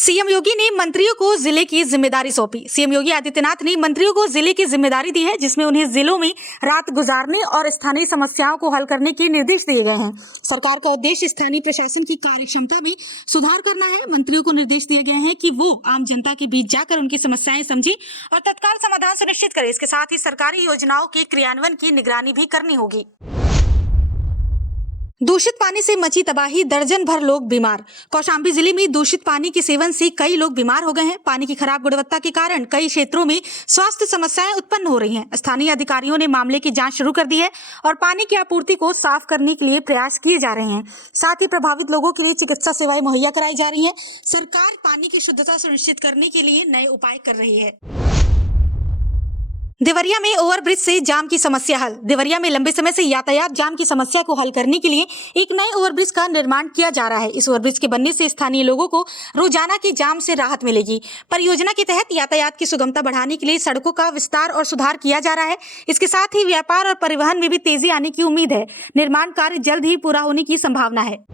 CM योगी ने मंत्रियों को जिले की जिम्मेदारी सौंपी। सीएम योगी आदित्यनाथ ने मंत्रियों को जिले की जिम्मेदारी दी है, जिसमें उन्हें जिलों में रात गुजारने और स्थानीय समस्याओं को हल करने के निर्देश दिए गए हैं। सरकार का उद्देश्य स्थानीय प्रशासन की कार्यक्षमता में सुधार करना है। मंत्रियों को निर्देश दिए गए हैं कि वो आम जनता के बीच जाकर उनकी समस्याएं समझें और तत्काल समाधान सुनिश्चित करें। इसके साथ ही सरकारी योजनाओं के क्रियान्वयन की निगरानी भी करनी होगी। दूषित पानी से मची तबाही, दर्जन भर लोग बीमार। कौशाम्बी जिले में दूषित पानी के सेवन से कई लोग बीमार हो गए हैं। पानी की खराब गुणवत्ता के कारण कई क्षेत्रों में स्वास्थ्य समस्याएं उत्पन्न हो रही हैं। स्थानीय अधिकारियों ने मामले की जांच शुरू कर दी है और पानी की आपूर्ति को साफ करने के लिए प्रयास किए जा रहे हैं। साथ ही प्रभावित लोगों के लिए चिकित्सा सेवाएं मुहैया कराई जा रही हैं। सरकार पानी की शुद्धता सुनिश्चित करने के लिए नए उपाय कर रही है। देवरिया में ओवरब्रिज से जाम की समस्या हल। देवरिया में लंबे समय से यातायात जाम की समस्या को हल करने के लिए एक नए ओवरब्रिज का निर्माण किया जा रहा है। इस ओवरब्रिज के बनने से स्थानीय लोगों को रोजाना के जाम से राहत मिलेगी। परियोजना के तहत यातायात की सुगमता बढ़ाने के लिए सड़कों का विस्तार और सुधार किया जा रहा है। इसके साथ ही व्यापार और परिवहन में भी तेजी आने की उम्मीद है। निर्माण कार्य जल्द ही पूरा होने की संभावना है।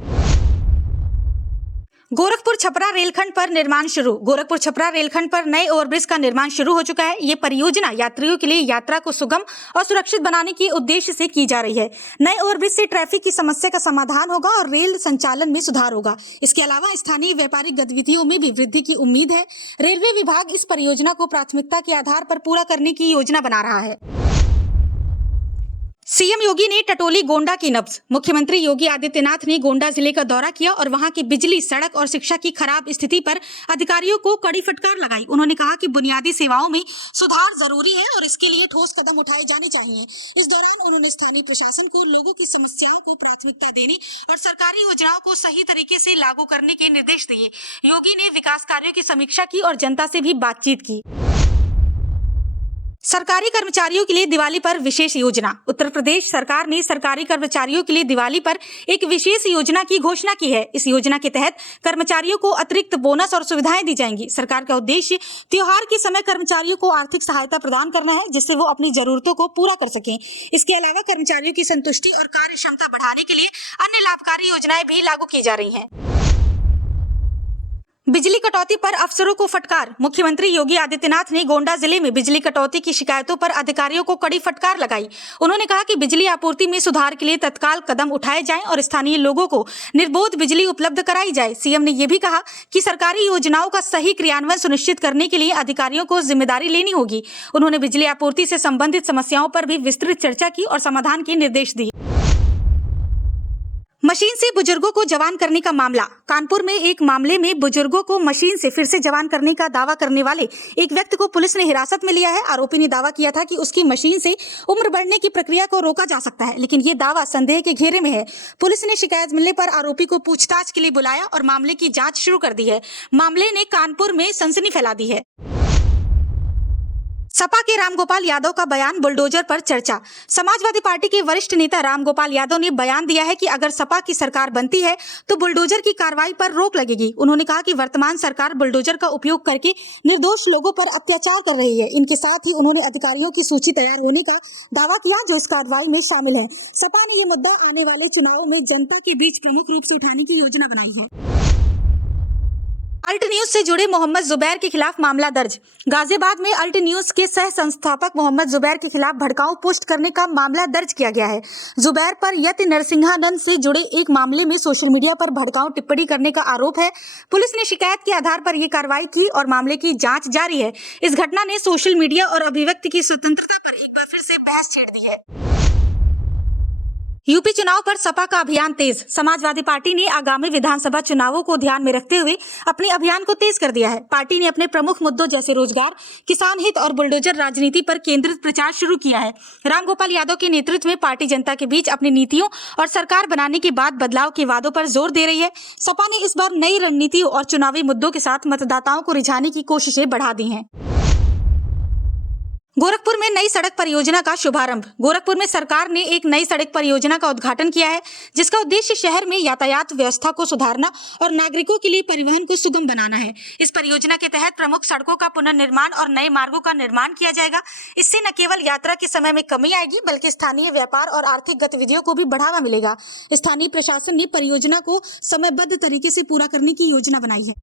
गोरखपुर छपरा रेलखंड पर निर्माण शुरू। गोरखपुर छपरा रेलखंड पर नए ओवरब्रिज का निर्माण शुरू हो चुका है। ये परियोजना यात्रियों के लिए यात्रा को सुगम और सुरक्षित बनाने के उद्देश्य से की जा रही है। नए ओवरब्रिज से ट्रैफिक की समस्या का समाधान होगा और रेल संचालन में सुधार होगा। इसके अलावा स्थानीय व्यापारिक गतिविधियों में भी वृद्धि की उम्मीद है। रेलवे विभाग इस परियोजना को प्राथमिकता के आधार पर पूरा करने की योजना बना रहा है। सीएम योगी ने टटोली गोंडा की नब्ज। मुख्यमंत्री योगी आदित्यनाथ ने गोंडा जिले का दौरा किया और वहां की बिजली, सड़क और शिक्षा की खराब स्थिति पर अधिकारियों को कड़ी फटकार लगाई। उन्होंने कहा कि बुनियादी सेवाओं में सुधार जरूरी है और इसके लिए ठोस कदम उठाए जाने चाहिए। इस दौरान उन्होंने स्थानीय प्रशासन को लोगों की समस्याओं को प्राथमिकता देने और सरकारी योजनाओं को सही तरीके से लागू करने के निर्देश दिए। योगी ने विकास कार्यों की समीक्षा की और जनता से भी बातचीत की। सरकारी कर्मचारियों के लिए दिवाली पर विशेष योजना। उत्तर प्रदेश सरकार ने सरकारी कर्मचारियों के लिए दिवाली पर एक विशेष योजना की घोषणा की है। इस योजना के तहत कर्मचारियों को अतिरिक्त बोनस और सुविधाएं दी जाएंगी। सरकार का उद्देश्य त्योहार के समय कर्मचारियों को आर्थिक सहायता प्रदान करना है, जिससे वो अपनी जरूरतों को पूरा कर सकें। इसके अलावा कर्मचारियों की संतुष्टि और कार्य क्षमता बढ़ाने के लिए अन्य लाभकारी योजनाएं भी लागू की जा रही हैं। बिजली कटौती पर अफसरों को फटकार। मुख्यमंत्री योगी आदित्यनाथ ने गोंडा जिले में बिजली कटौती की शिकायतों पर अधिकारियों को कड़ी फटकार लगाई। उन्होंने कहा कि बिजली आपूर्ति में सुधार के लिए तत्काल कदम उठाए जाएं और स्थानीय लोगों को निर्बाध बिजली उपलब्ध कराई जाए। सीएम ने यह भी कहा कि सरकारी योजनाओं का सही क्रियान्वयन सुनिश्चित करने के लिए अधिकारियों को जिम्मेदारी लेनी होगी। उन्होंने बिजली आपूर्ति से संबंधित समस्याओं पर भी विस्तृत चर्चा की और समाधान के निर्देश दिए। मशीन से बुजुर्गों को जवान करने का मामला। कानपुर में एक मामले में बुजुर्गों को मशीन से फिर से जवान करने का दावा करने वाले एक व्यक्ति को पुलिस ने हिरासत में लिया है। आरोपी ने दावा किया था कि उसकी मशीन से उम्र बढ़ने की प्रक्रिया को रोका जा सकता है, लेकिन ये दावा संदेह के घेरे में है। पुलिस ने शिकायत मिलने पर आरोपी को पूछताछ के लिए बुलाया और मामले की जाँच शुरू कर दी है। मामले ने कानपुर में सनसनी फैला दी है। सपा के रामगोपाल यादव का बयान, बुलडोजर पर चर्चा। समाजवादी पार्टी के वरिष्ठ नेता रामगोपाल यादव ने बयान दिया है कि अगर सपा की सरकार बनती है तो बुलडोजर की कार्रवाई पर रोक लगेगी। उन्होंने कहा कि वर्तमान सरकार बुलडोजर का उपयोग करके निर्दोष लोगों पर अत्याचार कर रही है। इनके साथ ही उन्होंने अधिकारियों की सूची तैयार होने का दावा किया जो इस कार्रवाई में शामिल है। सपा ने यह मुद्दा आने वाले चुनावों में जनता के बीच प्रमुख रूप से उठाने की योजना बनाई है। अल्ट न्यूज से जुड़े मोहम्मद जुबैर के खिलाफ मामला दर्ज। गाजियाबाद में अल्ट न्यूज के सह संस्थापक मोहम्मद जुबैर के खिलाफ भड़काऊ पोस्ट करने का मामला दर्ज किया गया है। जुबैर पर यति नरसिंहानंद से जुड़े एक मामले में सोशल मीडिया पर भड़काऊ टिप्पणी करने का आरोप है। पुलिस ने शिकायत के आधार पर यह कार्रवाई की और मामले की जांच जारी है। इस घटना ने सोशल मीडिया और अभिव्यक्ति की स्वतंत्रता पर एक बार फिर से बहस छेड़ दी है। यूपी चुनाव पर सपा का अभियान तेज। समाजवादी पार्टी ने आगामी विधानसभा चुनावों को ध्यान में रखते हुए अपने अभियान को तेज कर दिया है। पार्टी ने अपने प्रमुख मुद्दों जैसे रोजगार, किसान हित और बुलडोजर राजनीति पर केंद्रित प्रचार शुरू किया है। रामगोपाल यादव के नेतृत्व में पार्टी जनता के बीच अपनी नीतियों और सरकार बनाने के बाद बदलाव के वादों पर जोर दे रही है। सपा ने इस बार नई रणनीतियों और चुनावी मुद्दों के साथ मतदाताओं को रिझाने की कोशिशें बढ़ा दी हैं। गोरखपुर में नई सड़क परियोजना का शुभारंभ। गोरखपुर में सरकार ने एक नई सड़क परियोजना का उद्घाटन किया है, जिसका उद्देश्य शहर में यातायात व्यवस्था को सुधारना और नागरिकों के लिए परिवहन को सुगम बनाना है। इस परियोजना के तहत प्रमुख सड़कों का पुनर्निर्माण और नए मार्गों का निर्माण किया जाएगा। इससे न केवल यात्रा के समय में कमी आएगी, बल्कि स्थानीय व्यापार और आर्थिक गतिविधियों को भी बढ़ावा मिलेगा। स्थानीय प्रशासन ने परियोजना को समयबद्ध तरीके से पूरा करने की योजना बनाई है।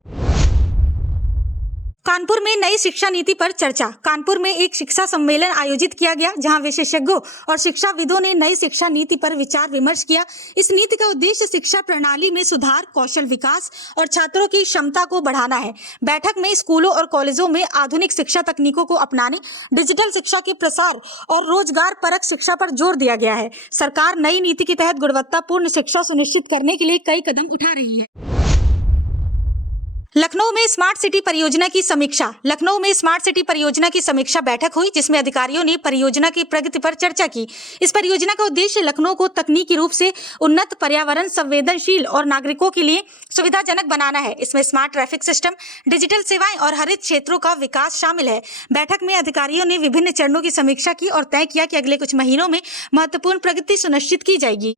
कानपुर में नई शिक्षा नीति पर चर्चा। कानपुर में एक शिक्षा सम्मेलन आयोजित किया गया, जहां विशेषज्ञों और शिक्षाविदों ने नई शिक्षा नीति पर विचार विमर्श किया। इस नीति का उद्देश्य शिक्षा प्रणाली में सुधार, कौशल विकास और छात्रों की क्षमता को बढ़ाना है। बैठक में स्कूलों और कॉलेजों में आधुनिक शिक्षा तकनीकों को अपनाने, डिजिटल शिक्षा के प्रसार और रोजगार परक शिक्षा पर जोर दिया गया है। सरकार नई नीति के तहत गुणवत्तापूर्ण शिक्षा सुनिश्चित करने के लिए कई कदम उठा रही है। लखनऊ में स्मार्ट सिटी परियोजना की समीक्षा। लखनऊ में स्मार्ट सिटी परियोजना की समीक्षा बैठक हुई, जिसमें अधिकारियों ने परियोजना की प्रगति पर चर्चा की। इस परियोजना का उद्देश्य लखनऊ को तकनीकी रूप से उन्नत, पर्यावरण संवेदनशील और नागरिकों के लिए सुविधाजनक बनाना है। इसमें स्मार्ट ट्रैफिक सिस्टम, डिजिटल सेवाएं और हरित क्षेत्रों का विकास शामिल है। बैठक में अधिकारियों ने विभिन्न चरणों की समीक्षा की और तय किया कि अगले कुछ महीनों में महत्वपूर्ण प्रगति सुनिश्चित की जाएगी।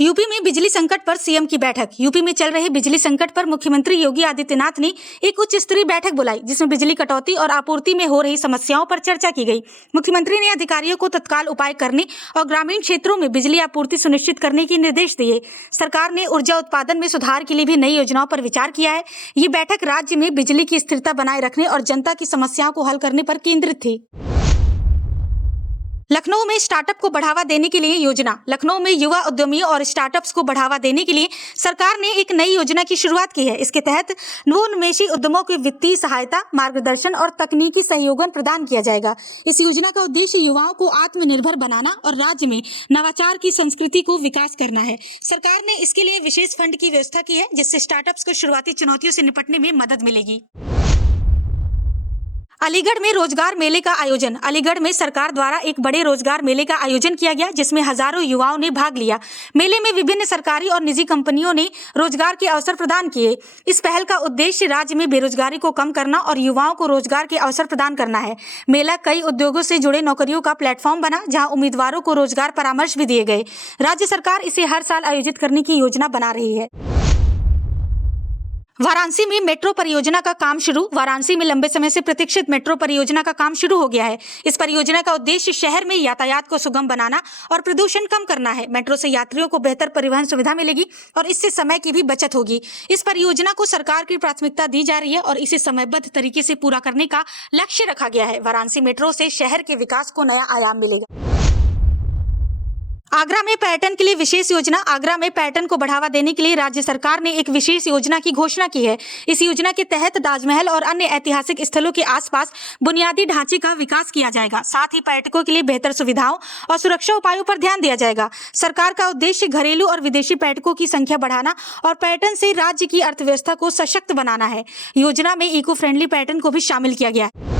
यूपी में बिजली संकट पर सीएम की बैठक। यूपी में चल रहे बिजली संकट पर मुख्यमंत्री योगी आदित्यनाथ ने एक उच्च स्तरीय बैठक बुलाई, जिसमें बिजली कटौती और आपूर्ति में हो रही समस्याओं पर चर्चा की गई। मुख्यमंत्री ने अधिकारियों को तत्काल उपाय करने और ग्रामीण क्षेत्रों में बिजली आपूर्ति सुनिश्चित करने के निर्देश दिए। सरकार ने ऊर्जा उत्पादन में सुधार के लिए भी नई योजनाओं पर विचार किया है। ये बैठक राज्य में बिजली की स्थिरता बनाए रखने और जनता की समस्याओं को हल करने पर केंद्रित थी। लखनऊ में स्टार्टअप को बढ़ावा देने के लिए योजना। लखनऊ में युवा उद्यमियों और स्टार्टअप्स को बढ़ावा देने के लिए सरकार ने एक नई योजना की शुरुआत की है। इसके तहत नवोन्मेषी उद्यमों को वित्तीय सहायता, मार्गदर्शन और तकनीकी सहयोगन प्रदान किया जाएगा। इस योजना का उद्देश्य युवाओं को आत्मनिर्भर बनाना और राज्य में नवाचार की संस्कृति को विकास करना है। सरकार ने इसके लिए विशेष फंड की व्यवस्था की है, जिससे स्टार्टअप्स को शुरुआती चुनौतियों से निपटने में मदद मिलेगी। अलीगढ़ में रोजगार मेले का आयोजन। अलीगढ़ में सरकार द्वारा एक बड़े रोजगार मेले का आयोजन किया गया, जिसमें हजारों युवाओं ने भाग लिया। मेले में विभिन्न सरकारी और निजी कंपनियों ने रोजगार के अवसर प्रदान किए। इस पहल का उद्देश्य राज्य में बेरोजगारी को कम करना और युवाओं को रोजगार के अवसर प्रदान करना है। मेला कई उद्योगों से जुड़े नौकरियों का प्लेटफॉर्म बना, जहाँ उम्मीदवारों को रोजगार परामर्श भी दिए गए। राज्य सरकार इसे हर साल आयोजित करने की योजना बना रही है। वाराणसी में मेट्रो परियोजना का काम शुरू। वाराणसी में लंबे समय से प्रतीक्षित मेट्रो परियोजना का काम शुरू हो गया है। इस परियोजना का उद्देश्य शहर में यातायात को सुगम बनाना और प्रदूषण कम करना है। मेट्रो से यात्रियों को बेहतर परिवहन सुविधा मिलेगी और इससे समय की भी बचत होगी। इस परियोजना को सरकार की प्राथमिकता दी जा रही है और इसे समयबद्ध तरीके से पूरा करने का लक्ष्य रखा गया है। वाराणसी मेट्रो से शहर के विकास को नया आयाम मिलेगा। आगरा में पर्यटन के लिए विशेष योजना। आगरा में पर्यटन को बढ़ावा देने के लिए राज्य सरकार ने एक विशेष योजना की घोषणा की है। इस योजना के तहत ताजमहल और अन्य ऐतिहासिक स्थलों के आसपास बुनियादी ढांचे का विकास किया जाएगा। साथ ही पर्यटकों के लिए बेहतर सुविधाओं और सुरक्षा उपायों पर ध्यान दिया जाएगा। सरकार का उद्देश्य घरेलू और विदेशी पर्यटकों की संख्या बढ़ाना और पर्यटन से राज्य की अर्थव्यवस्था को सशक्त बनाना है। योजना में इको फ्रेंडली पर्यटन को भी शामिल किया गया है।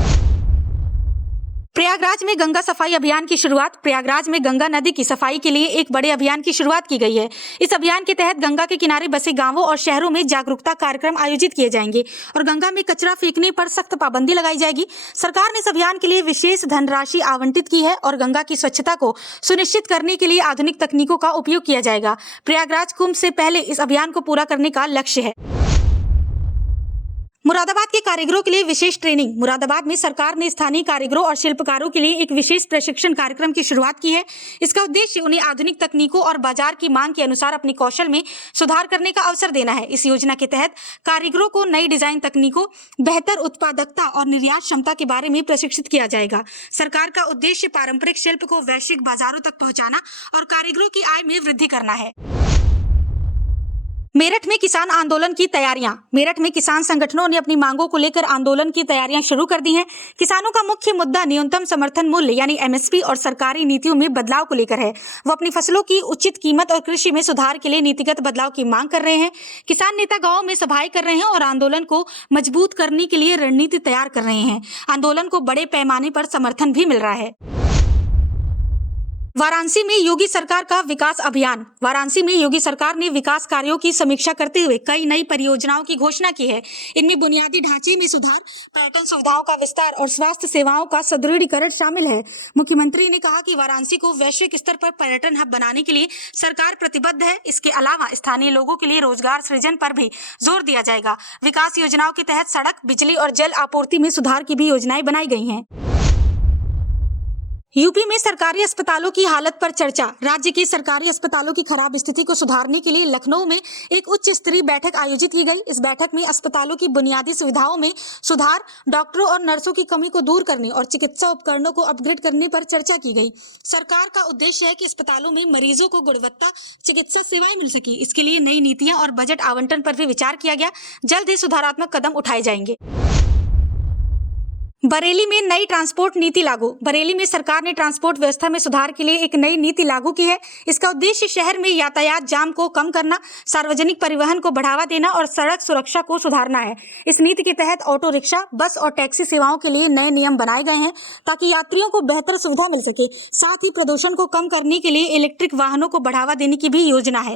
प्रयागराज में गंगा सफाई अभियान की शुरुआत। प्रयागराज में गंगा नदी की सफाई के लिए एक बड़े अभियान की शुरुआत की गई है। इस अभियान के तहत गंगा के किनारे बसे गांवों और शहरों में जागरूकता कार्यक्रम आयोजित किए जाएंगे और गंगा में कचरा फेंकने पर सख्त पाबंदी लगाई जाएगी। सरकार ने इस अभियान के लिए विशेष धनराशि आवंटित की है और गंगा की स्वच्छता को सुनिश्चित करने के लिए आधुनिक तकनीकों का उपयोग किया जाएगा। प्रयागराज कुंभ से पहले इस अभियान को पूरा करने का लक्ष्य है। मुरादाबाद के कारीगरों के लिए विशेष ट्रेनिंग। मुरादाबाद में सरकार ने स्थानीय कारीगरों और शिल्पकारों के लिए एक विशेष प्रशिक्षण कार्यक्रम की शुरुआत की है। इसका उद्देश्य उन्हें आधुनिक तकनीकों और बाजार की मांग के अनुसार अपने कौशल में सुधार करने का अवसर देना है। इस योजना के तहत कारीगरों को नई डिजाइन तकनीकों, बेहतर उत्पादकता और निर्यात क्षमता के बारे में प्रशिक्षित किया जाएगा। सरकार का उद्देश्य पारंपरिक शिल्प को वैश्विक बाजारों तक पहुंचाना और कारीगरों की आय में वृद्धि करना है। मेरठ में किसान आंदोलन की तैयारियां। मेरठ में किसान संगठनों ने अपनी मांगों को लेकर आंदोलन की तैयारियां शुरू कर दी हैं। किसानों का मुख्य मुद्दा न्यूनतम समर्थन मूल्य यानी एमएसपी और सरकारी नीतियों में बदलाव को लेकर है। वो अपनी फसलों की उचित कीमत और कृषि में सुधार के लिए नीतिगत बदलाव की मांग कर रहे हैं। किसान नेता गांवों में सभाएं कर रहे हैं और आंदोलन को मजबूत करने के लिए रणनीति तैयार कर रहे हैं। आंदोलन को बड़े पैमाने पर समर्थन भी मिल रहा है। वाराणसी में योगी सरकार का विकास अभियान। वाराणसी में योगी सरकार ने विकास कार्यों की समीक्षा करते हुए कई नई परियोजनाओं की घोषणा की है। इनमें बुनियादी ढांचे में सुधार, पर्यटन सुविधाओं का विस्तार और स्वास्थ्य सेवाओं का सुदृढ़ीकरण शामिल है। मुख्यमंत्री ने कहा कि वाराणसी को वैश्विक स्तर पर पर्यटन हब बनाने के लिए सरकार प्रतिबद्ध है। इसके अलावा स्थानीय लोगों के लिए रोजगार सृजन पर भी जोर दिया जाएगा। विकास योजनाओं के तहत सड़क, बिजली और जल आपूर्ति में सुधार की भी योजनाएं बनाई गई हैं। यूपी में सरकारी अस्पतालों की हालत पर चर्चा। राज्य के सरकारी अस्पतालों की खराब स्थिति को सुधारने के लिए लखनऊ में एक उच्च स्तरीय बैठक आयोजित की गई। इस बैठक में अस्पतालों की बुनियादी सुविधाओं में सुधार, डॉक्टरों और नर्सों की कमी को दूर करने और चिकित्सा उपकरणों को अपग्रेड करने पर चर्चा की गई। सरकार का उद्देश्य है कि अस्पतालों में मरीजों को गुणवत्ता चिकित्सा सेवाएं मिल सके। इसके लिए नई नीतियां और बजट आवंटन पर भी विचार किया गया। जल्द ही सुधारात्मक कदम उठाए जाएंगे। बरेली में नई ट्रांसपोर्ट नीति लागू। बरेली में सरकार ने ट्रांसपोर्ट व्यवस्था में सुधार के लिए एक नई नीति लागू की है। इसका उद्देश्य शहर में यातायात जाम को कम करना, सार्वजनिक परिवहन को बढ़ावा देना और सड़क सुरक्षा को सुधारना है। इस नीति के तहत ऑटो रिक्शा, बस और टैक्सी सेवाओं के लिए नए नियम बनाए गए हैं ताकि यात्रियों को बेहतर सुविधा मिल सके। साथ ही प्रदूषण को कम करने के लिए इलेक्ट्रिक वाहनों को बढ़ावा देने की भी योजना है।